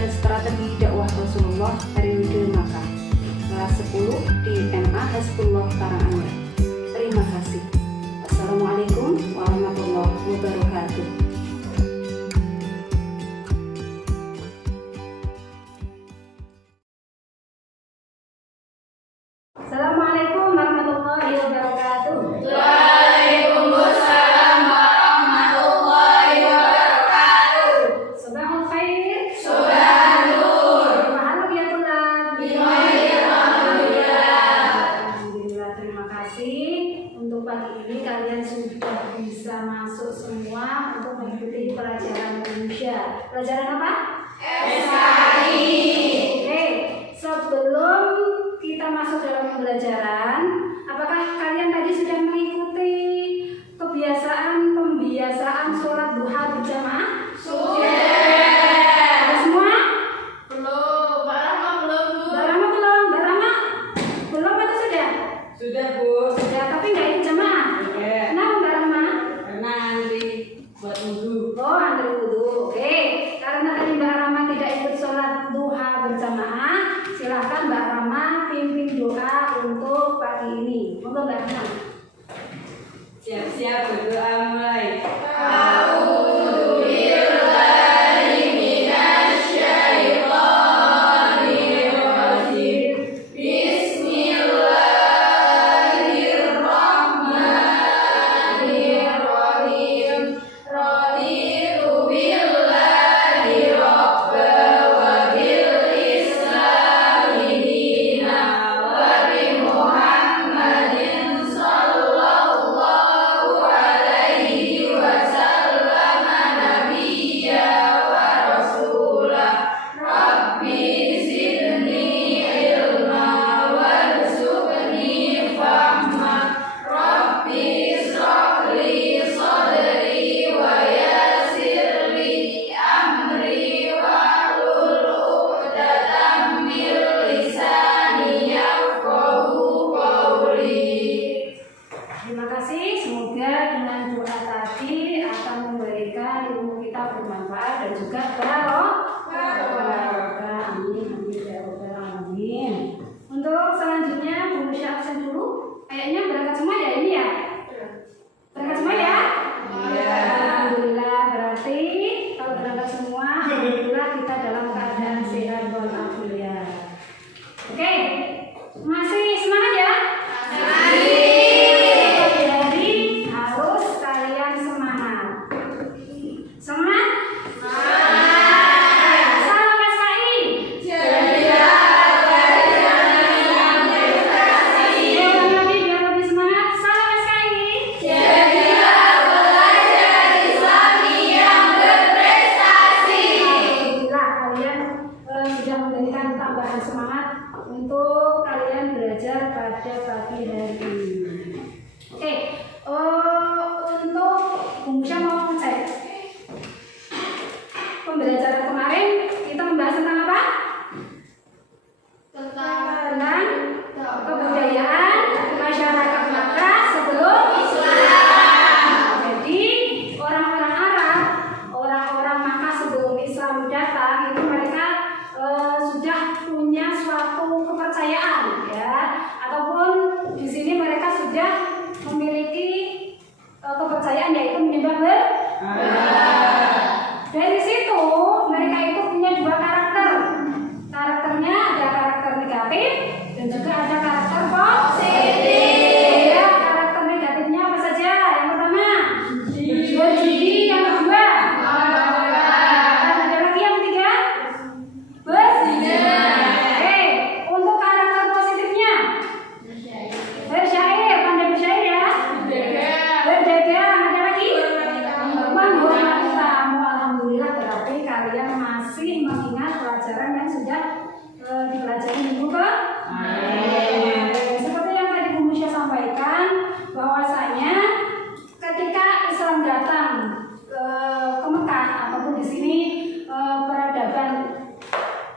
kajian strategi dakwah Rasulullah periode Makkah kelas 10 di MA Hizbullah Karanganyar. Terima kasih. Assalamualaikum warahmatullahi wabarakatuh. Assalamualaikum warahmatullahi wabarakatuh. Waalaikumsalam warahmatullahi wabarakatuh. Sabahul khair. Subhan nur. Mahalo ya tulab. Alhamdulillah, terima kasih. Untuk pagi ini kalian sudah bisa masuk semua untuk mengikuti pelajaran Indonesia. Pelajaran apa? SKI. Oke, sebelum kita masuk dalam pembelajaran, apakah kalian tadi sudah mengikuti pembiasaan sholat duha berjamaah? Sudah. Ada semua? Belum. Barama belum, Bu. Barama belum? Barama belum atau sudah? Sudah, Bu. Sudah, tapi nggak ikut jamaah. Oke. Kenapa Barama? Karena antri buat wudhu. Oh, antri wudhu. Oke, karena tadi Mbak Rama tidak ikut sholat duha berjamaah, silahkan Mbak Rama pimpin doa untuk pagi ini. Monggo Mbak Rama. Siap-siap berdoa mulai. A'udzu billahi minasyaitonir rajim. Bismillahirrahmanirrahim. Raditu billahi rabba wa bil islami dina wa bi Muhammadin sallallahu alaihi wasallam nabiyya wa rasulah. Rabbi zidni ilma warzuqni fahma. Rabbi ishrah li sadri wa yassir li amri wahlul 'uqdatam min lisani yafqahu qawli. Terima kasih. Semoga dengan doa tadi akan memberikan ilmu kita bermanfaat dan juga barokah. Amin. Amin ya rabbal alamin. Untuk selanjutnya Bu Musya absen dulu. Kayaknya berangkat semua ya ini ya? Berangkat semua ya? Iya. Alhamdulillah, berarti kalau berangkat semua, alhamdulillah kita dalam keadaan sehat walafiat. Oke, masih semangat ya? Jadi harus kalian semangat. Semangat? Salam SKI. Ulang lagi biar lebih semangat. Salam SKI. Alhamdulillah kalian sudah memberikan tambahan semangat untuk kalian belajar pada pagi hari ini. Oke, untuk Bu Musya mau ngecek pembelajaran kemarin kita membahas tentang apa? Tentang kebudayaan masyarakat Makkah sebelum Islam. Jadi orang-orang Arab, orang-orang Makkah sebelum Islam datang itu mereka sudah punya suatu kepercayaan ya, ataupun di sini mereka sudah memiliki kepercayaan yaitu menyembah Dari situ mereka itu punya dua karakter. Karakternya ada karakter negatif dan juga ada karakter positif. Ya, karakter negatifnya apa saja? Yang pertama, berjudi. Yang kedua, ada lagi yang ketiga, berzina. Oke, untuk karakter positifnya, bersyair, pandai bersyair ya. Berdagang, ada lagi? Menghormati tamu. Alhamdulillah, berarti kalian masih mengingat pelajaran yang sudah dipelajari minggu kemarin. Seperti yang tadi Bu Musya sampaikan, bahwasanya ketika Islam datang ke Mekah ataupun di sini peradaban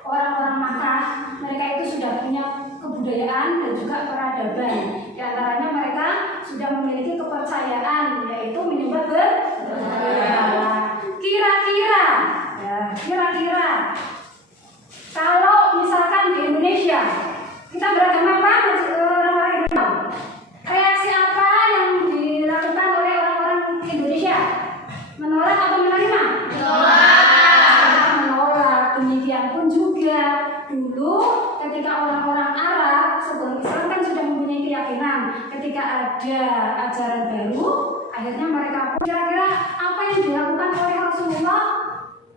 orang-orang Makkah, mereka itu sudah punya kebudayaan dan juga peradaban. Di antaranya mereka sudah memiliki kepercayaan yaitu menyembah berhala. Kira-kira ketika orang-orang Arab sebelum Islam kan sudah mempunyai keyakinan ketika ada ajaran baru, akhirnya mereka pun kira-kira apa yang dilakukan oleh Rasulullah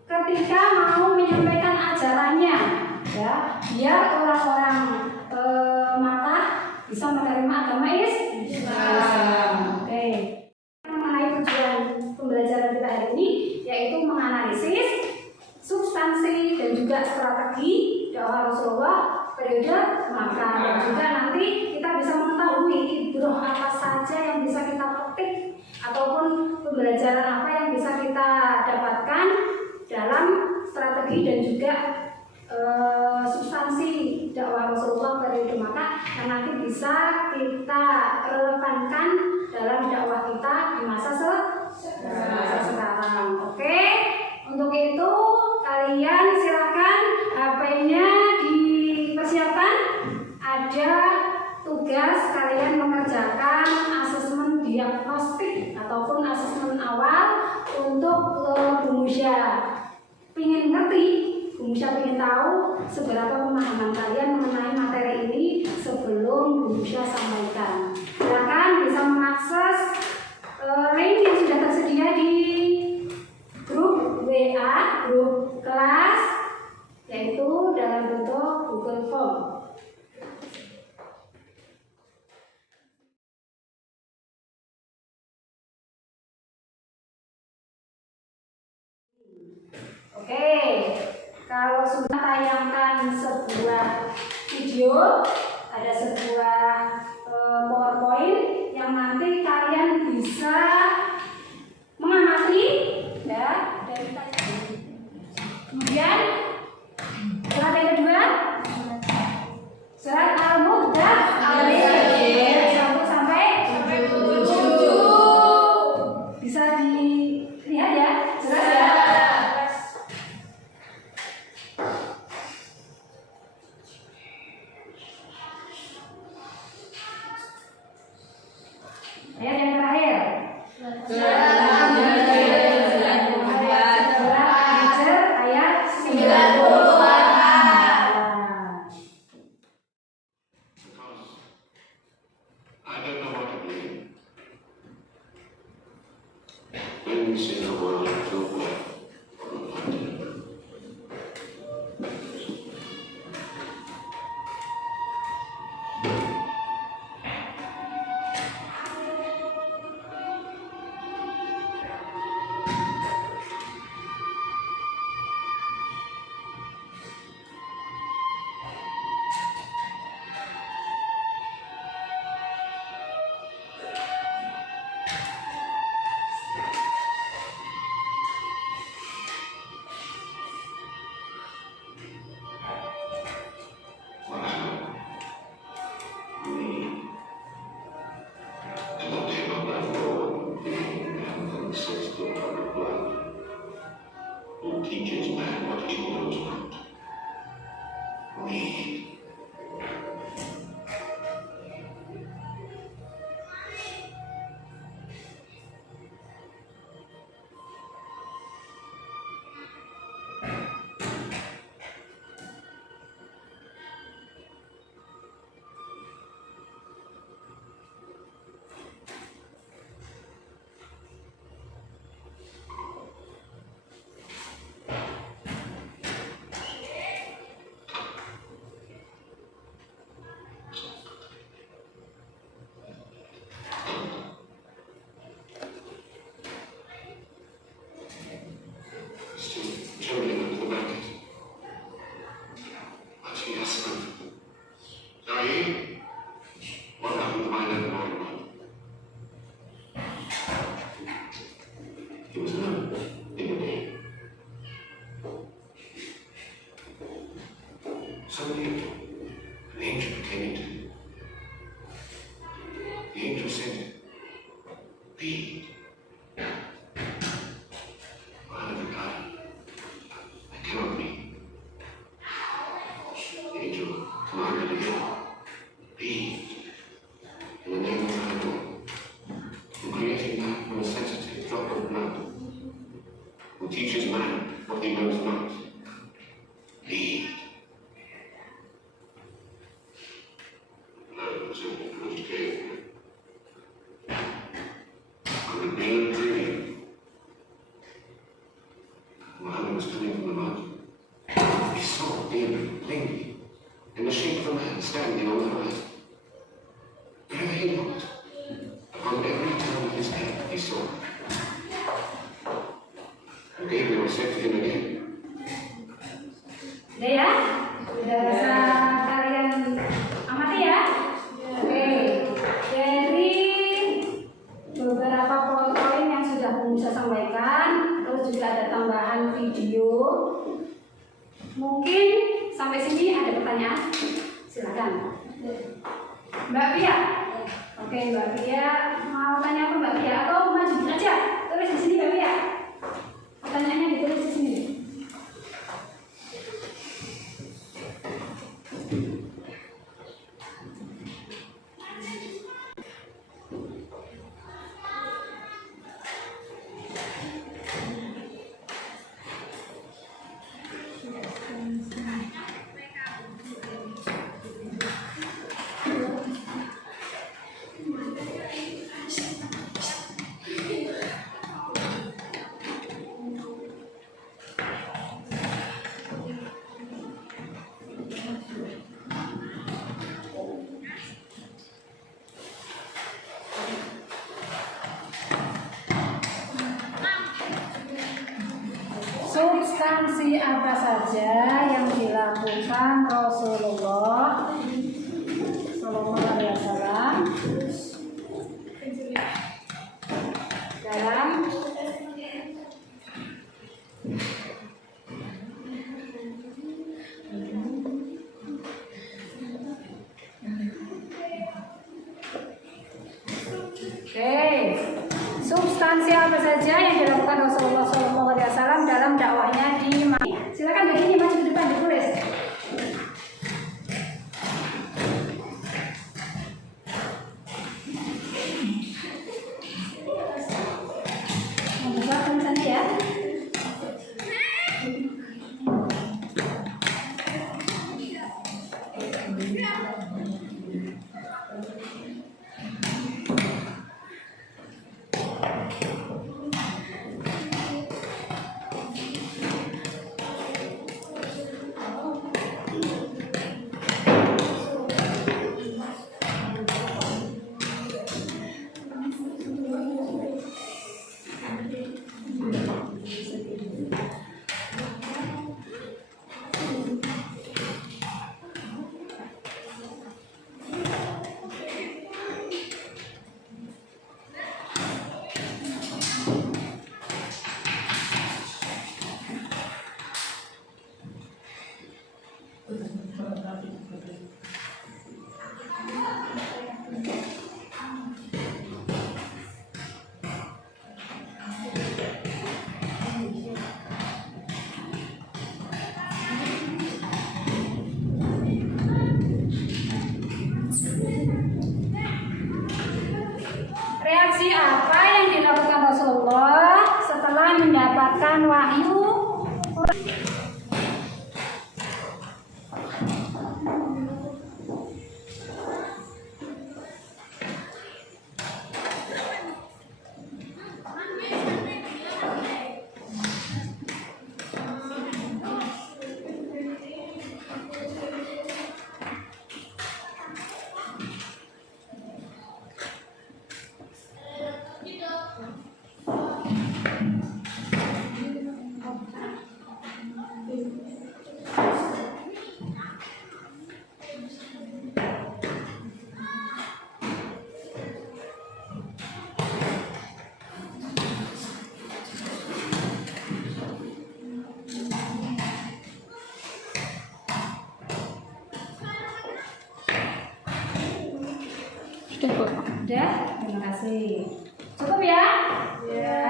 ketika mau menyampaikan ajarannya, ya, biar orang-orang Makkah bisa menerima agama Islam. Oke. Mengenai tujuan pembelajaran kita hari ini yaitu menganalisis substansi dan juga strategi dakwah Rasulullah periode Makkah, dan juga nanti kita bisa mengetahui ibrah apa saja yang bisa kita petik ataupun pembelajaran apa yang bisa kita dapatkan dalam strategi dan juga substansi dakwah Rasulullah periode Makkah yang nanti bisa kita relevankan dalam dakwah kita di masa sekarang. Oke, untuk itu kalian silakan HP-nya dipersiapkan. Ada tugas kalian mengerjakan asesmen diagnostik ataupun asesmen awal untuk Bu Musya. Pingin ngerti, Bu Musya ingin tahu seberapa pemahaman kalian mengenai materi ini sebelum Bu Musya sampaikan. Silakan bisa mengakses link yang sudah tersedia di grup WA, grup kelas, yaitu dalam bentuk Google Form. Oke, kalau sudah tayangkan sebuah video, ada sebuah PowerPoint yang nanti kalian bisa mengamati, ya, dari kemudian surat yang kedua, surat Al-Muddathir 1 sampai 7. Bisa dilihat ya, surat ya. Ayat yang terakhir. Ayat 98. I don't know what to believe. When we see the world filled with who teaches man what he knows not. Read. Suddenly, an angel came into him. The angel said, "Read." Word of God, I cannot read. The angel commanded again, "Read. In the name of the Lord, who created man from a sensitive drop of blood, who teaches man what he knows not. Read." was coming from the mountain. He saw Gabriel plainly, in the shape of a man standing on the horizon. Wherever he looked, upon every turn of his head, he saw him. And Gabriel said to him again, Udah ya? Udah bisa kalian amati ya? Oke. Dari beberapa poin yang sudah bisa sampaikan, terus juga ada tambahan video. Mungkin sampai sini ada pertanyaan? Silakan. Mbak Pia. Oke, Mbak Pia mau tanya apa Mbak Pia atau maju aja? Tulis di sini Mbak Pia. Pertanyaannya ditulis di sini. Substansi apa saja yang dilakukan Rasulullah Sallallahu Alaihi Wasallam dalam substansi apa saja yang dilakukan Rasulullah Sallallahu Alaihi Wasallam dalam dakwahnya di Madinah. Silakan begini maju ke depan ditulis. Membuka tulisan ya. Reaksi apa yang dilakukan Rasulullah setelah mendapatkan wahyu? Sudah, terima kasih. Cukup ya?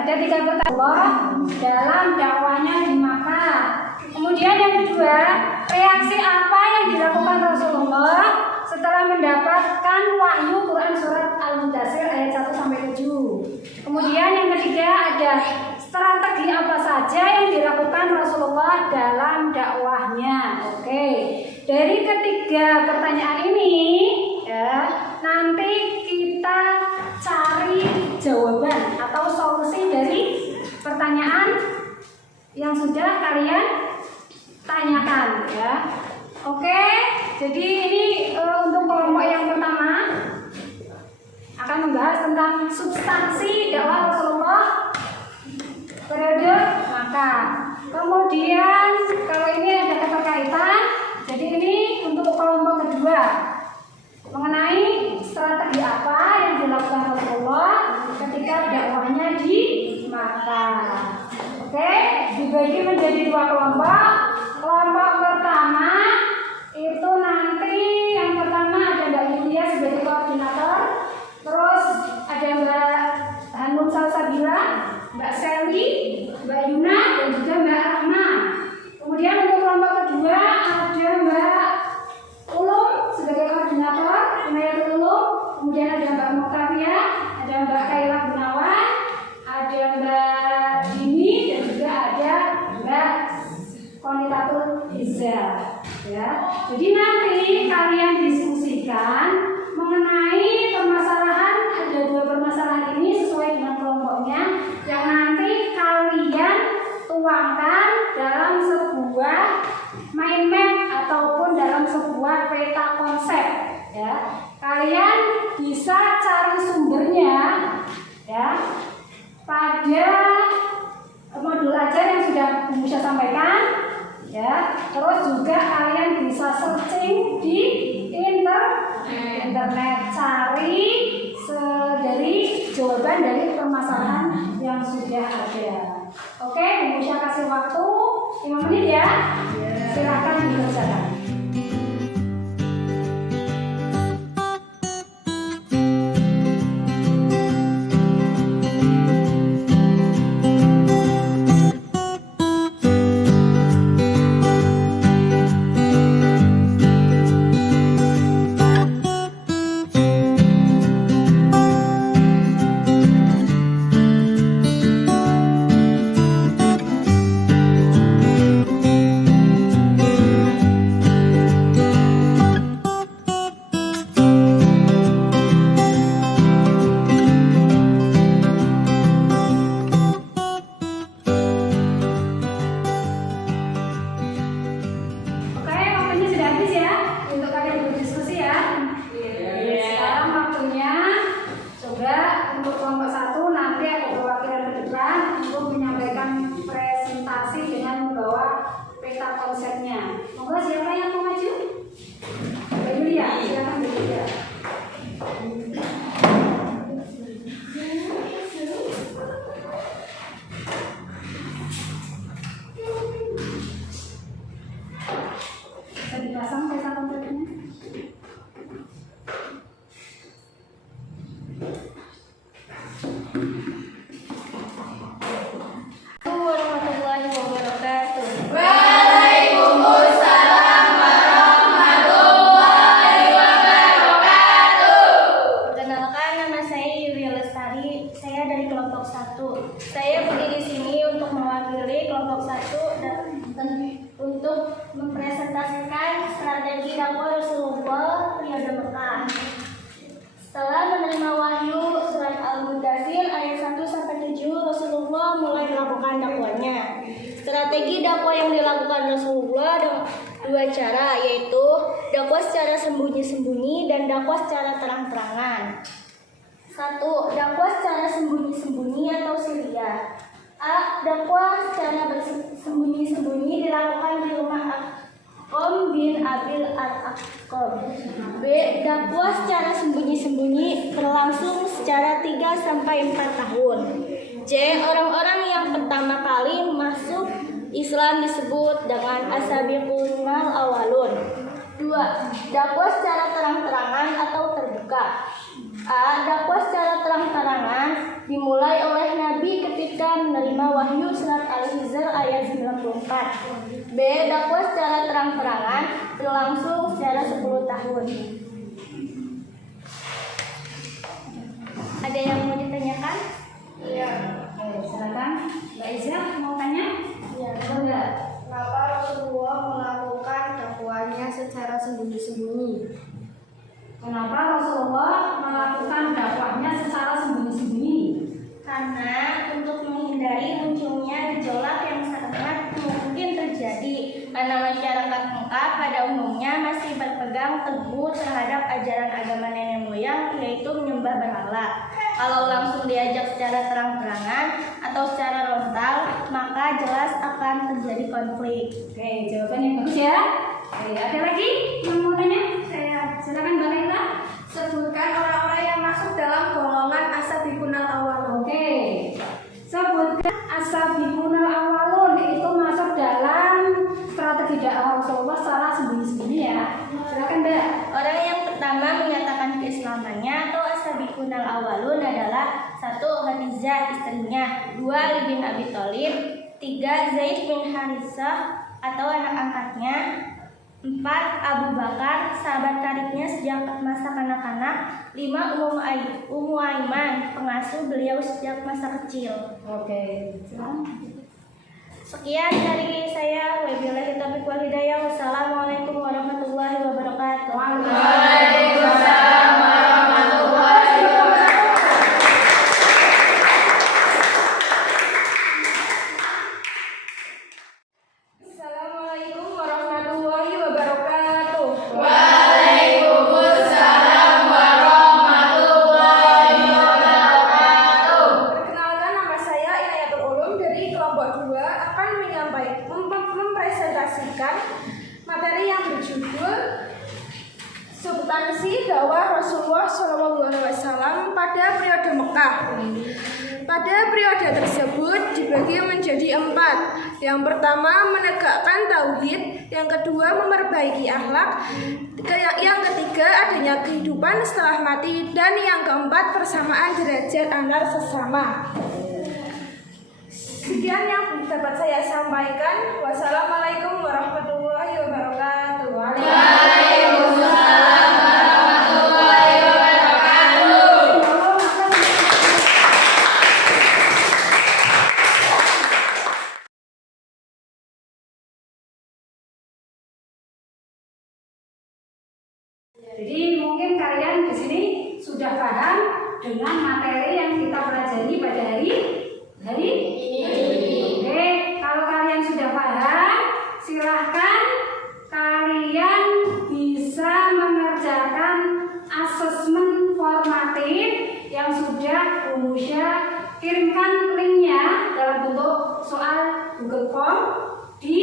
Ada 3 pertanyaan dalam dakwahnya di Makkah. Kemudian yang kedua, reaksi apa yang dilakukan Rasulullah setelah mendapatkan wahyu Quran surat Al-Mudaththir ayat 1-7. Kemudian yang ketiga ada strategi apa saja yang dilakukan Rasulullah dalam dakwahnya. Oke, dari ketiga pertanyaan ini ya, nanti kita cari jawaban atau solusi dari pertanyaan yang sudah kalian tanyakan ya. Oke, jadi ini untuk kelompok yang pertama akan membahas tentang substansi dakwah Rasulullah periode Maka. Kemudian kalau ini ada keterkaitan, jadi ini untuk kelompok kedua mengenai strategi apa yang dilakukan Rasulullah ketika dakwahnya di Makkah. Oke, dibagi menjadi dua kelompok. Kelompok pertama itu nanti yang pertama ada Mbak Yulia sebagai koordinator, terus ada Mbak Hanum Salsabila, Mbak Sally, Mbak Yuna, dan juga Mbak Rahma. Kemudian untuk kelompok kedua ada Mbak Ulum sebagai koordinator, Umayyatul Ulum, kemudian ada Mbak Muktavia, ada Mbak Kaila Gunawan, ada Mbak Dini, dan juga ada Mbak Konitatul Izzah. Ya, jadi nanti kalian diskusikan mengenai permasalahan, ada dua permasalahan ini sesuai dengan kelompoknya yang nanti kalian tuangkan dalam sebuah mind map ataupun dalam sebuah peta konsep. Ya, kalian bisa cari sumbernya ya pada modul ajar yang sudah bisa sampaikan ya. Terus juga kalian bisa searching di internet, cari dari jawaban dari permasalahan yang sudah ada. Oke, Ibu saya kasih waktu 5 menit ya. Silakan dikerjakan. Strategi dakwah yang dilakukan Rasulullah dengan dua cara, yaitu dakwah secara sembunyi-sembunyi dan dakwah secara terang-terangan. 1. Dakwah secara sembunyi-sembunyi atau sirriyah. A. Dakwah secara sembunyi-sembunyi dilakukan di rumah Aqam bin Abil Al-Aqam. B. Dakwah secara sembunyi-sembunyi berlangsung secara 3-4 tahun. C. Orang-orang yang pertama kali masuk Islam disebut dengan as-sabiqunal awalun. 2. Dakwah secara terang-terangan atau terbuka. A. Dakwah secara terang-terangan dimulai oleh Nabi ketika menerima wahyu surat Al-Hijr ayat 94. B. Dakwah secara terang-terangan berlangsung secara 10 tahun. Ada yang mau ditanyakan? Iya. Silakan, Mbak Izra mau tanya? Ya. Enggak. Kenapa Rasulullah melakukan dakwahnya secara sembunyi-sembunyi? Kenapa Rasulullah melakukan dakwahnya secara sembunyi-sembunyi? Karena untuk menghindari munculnya gejolak yang sangat keluarganya masih berpegang teguh terhadap ajaran agama nenek moyang, yaitu menyembah berhala. Kalau langsung diajak secara terang-terangan atau secara frontal, maka jelas akan terjadi konflik. Oke, jawaban yang bagus ya. Oke, ada lagi yang mau tanya? Silakan Mbak Laila. Sebutkan orang-orang yang masuk dalam golongan asabiqunal awwalun. Oke, sebutkan asabiqunal awwalun, itu masuk dalam strategi dakwah Rasulullah secara sembunyi-sembunyi ya. Silakan Mbak. Orang yang pertama menyatakan keislamannya atau asabiqunal awwalun adalah 1. Khadijah istrinya, 2. Ali bin Abi Thalib, 3. Zaid bin Harisah atau anak angkatnya, 4. Abu Bakar, sahabat karibnya sejak masa kanak-kanak, 5. Ummu Aiman, pengasuh beliau sejak masa kecil. Oke, silakan. Sekian dari saya. Wabillahi taufiq wal hidayah. Wassalamualaikum warahmatullahi wabarakatuh. Waalaikumsalam warahmatullahi wabarakatuh. Assalamualaikum warahmatullahi wabarakatuh. Waalaikumsalam warahmatullahi wabarakatuh. Perkenalkan, nama saya Inayatul Ulum dari kelompok 2 akan mempresentasikan materi yang berjudul Substansi dakwah Rasulullah SAW pada periode Mekah. Pada periode tersebut dibagi menjadi 4. Yang pertama menegakkan tauhid, yang kedua memperbaiki akhlak, yang ketiga adanya kehidupan setelah mati, dan yang keempat persamaan derajat antar sesama. Sekian yang dapat saya sampaikan. Wassalamualaikum warahmatullahi wabarakatuh. Waalaikumsalam warahmatullahi wabarakatuh. Jadi mungkin kalian di sini sudah paham dengan materi yang kita pelajari pada hari ini. Oke, kalau kalian sudah paham, silahkan kalian bisa mengerjakan asesmen formatif yang sudah Umusya kirimkan linknya dalam bentuk soal Google Form di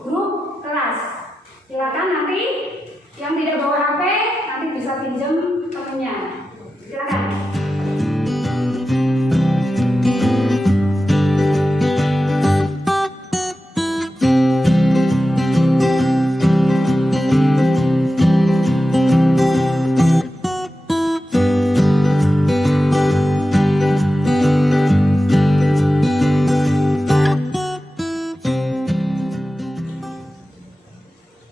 grup kelas. Silakan nanti yang tidak bawa HP nanti bisa pinjam temennya. Silakan.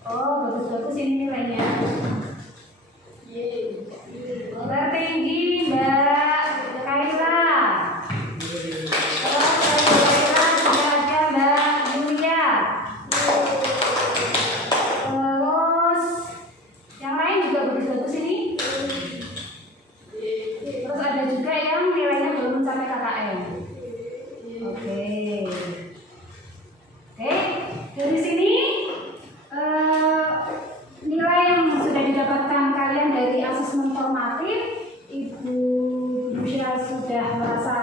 Oh, bagus-bagus ini nilainya. Tertinggi Mbak Kaila. Terus sudah ada Mbak Julia. Terus yang lain juga bagus-bagus ini. Terus ada juga yang nilainya belum mencapai KKM. Oke. Oke, dari sini nilai yang sudah didapatkan kalian dari asesmen formatif, Ibu Yusya sudah merasa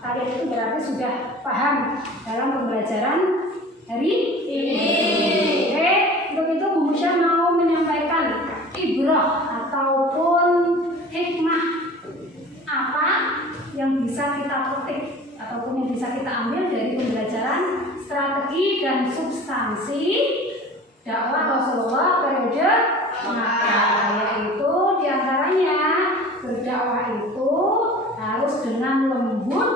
kalian itu berarti sudah paham dalam pembelajaran hari ini. Oke, untuk itu Bu Musya mau menyampaikan ibrah ataupun hikmah apa yang bisa kita petik ataupun yang bisa kita ambil dari pembelajaran strategi dan substansi dakwah Rasulullah periode Makkah, yaitu diantaranya berdakwah itu harus dengan lembut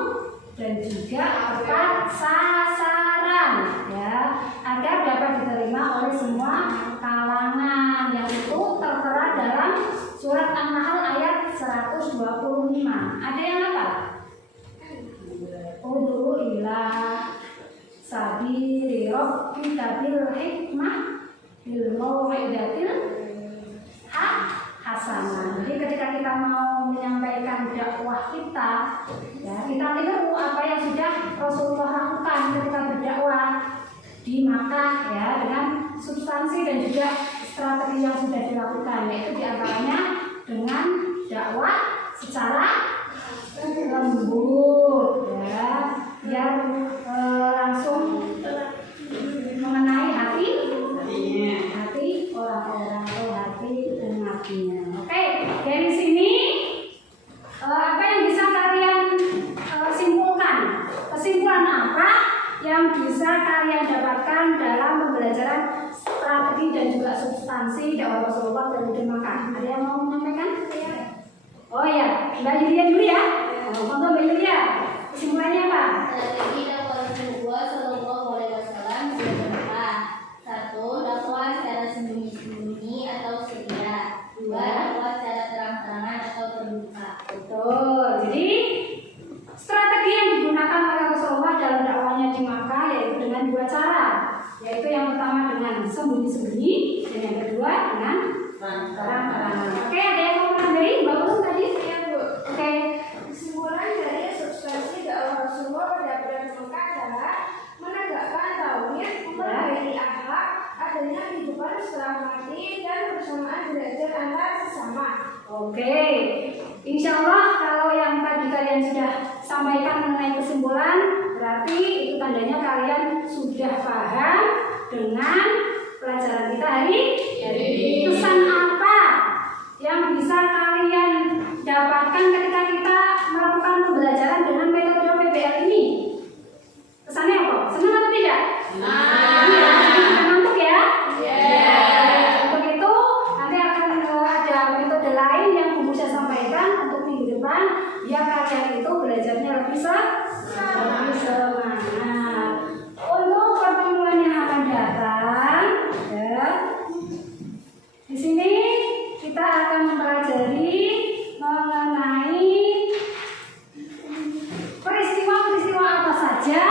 dan juga tepat sasaran, ya, agar dapat diterima oleh semua kalangan. Yang itu tertera dalam surat An-Nahl ayat 125. Ada yang apa? Ud'u ila sabili rabbika bil hikmah bil mau'izatil hasanah. Jadi ketika kita mau menyampaikan dakwah kita, ya, kita tiru apa yang sudah Rasulullah lakukan ketika berdakwah di Makkah, ya, dengan substansi substansi dan juga strategi yang sudah dilakukan, yaitu diantaranya dengan dakwah secara lembut, ya, biar langsung mengenai hati orang-orang atau hati umatnya. Oke, dari sini apa yang bisa kalian simpulkan? Kesimpulan apa yang bisa kalian dapatkan dalam pembelajaran strategi dan juga substansi dakwah Rasulullah periode Makkah? Ada yang mau menyampaikan? Oh ya, Mbak Yulia dulu ya. Monggo Mbak Yulia. Kesimpulannya apa? Strategi dakwah Rasulullah Shallallahu Alaihi Wasallam periode Makkah. 1. Dakwah secara sembunyi-sembunyi atau sedia. 2. Dakwah secara terang-terangan atau terbuka. Betul. Jadi strategi yang digunakan oleh Rasulullah dalam dakwahnya di Makkah yaitu dengan dua cara, yaitu yang pertama dengan sembunyi-sembunyi dan yang kedua dengan terang-terangan. Oke, ada yang mau menambahi? Mbak Ulum tadi? Iya, Bu. Oke. Kesimpulan dari substansi dakwah Rasulullah pada periode Mekah adalah menegakkan tauhid, memperbaiki akhlak, adanya kehidupan setelah mati, dan bersamaan belajar antar sesama. Oke, insya Allah kalau yang tadi kalian sudah sampaikan mengenai kesimpulan, berarti itu tandanya kalian sudah paham dengan pelajaran kita hari ini. Pesan apa yang bisa kalian dapatkan ketika kita melakukan pembelajaran dengan metode PBL ini? Pesannya apa? Senang atau tidak? Iya, ngantuk ya? Untuk itu nanti akan ada metode lain yang bisa sampaikan untuk minggu depan biar kalian itu belajarnya lebih semangat. Untuk pertemuan yang akan datang, ya, di sini kita akan mempelajari mengenai peristiwa-peristiwa apa saja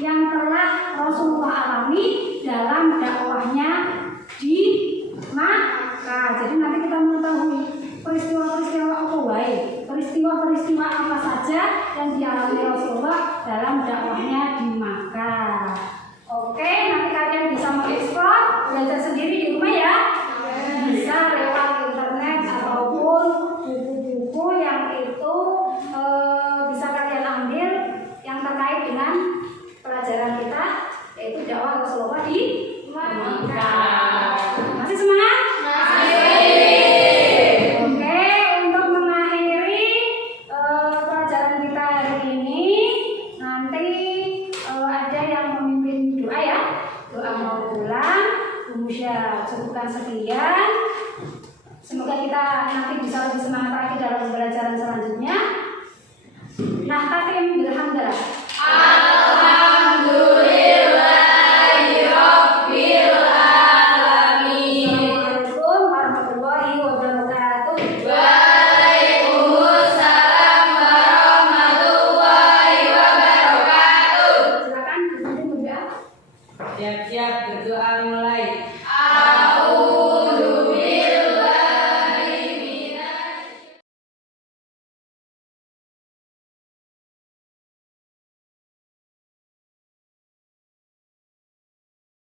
yang telah Rasulullah alami dalam dakwahnya di Makkah. Jadi nanti kita mengetahui peristiwa-peristiwa apa wae, peristiwa-peristiwa apa saja yang dialami Rasulullah dalam dakwahnya di Makkah. Oke, nanti kalian bisa mengeksplor, belajar sendiri di rumah ya. Bisa lewat internet ataupun buku-buku yang itu bisa kalian ambil yang terkait dengan pelajaran kita, yaitu dakwah Rasulullah di Makkah. Masih semangat? Oke, untuk mengakhiri pelajaran kita hari ini, nanti ada yang memimpin doa ya, doa mau pulang. Musya cukupkan sekian. Semoga kita nanti bisa lebih semangat lagi dalam pembelajaran selanjutnya. Nah, takim bilhamdalah. Assalamualaikum warahmatullahi wabarakatuh. Waalaikumsalam warahmatullahi wabarakatuh. Silakan berdoa. Siap-siap berdoa mulai.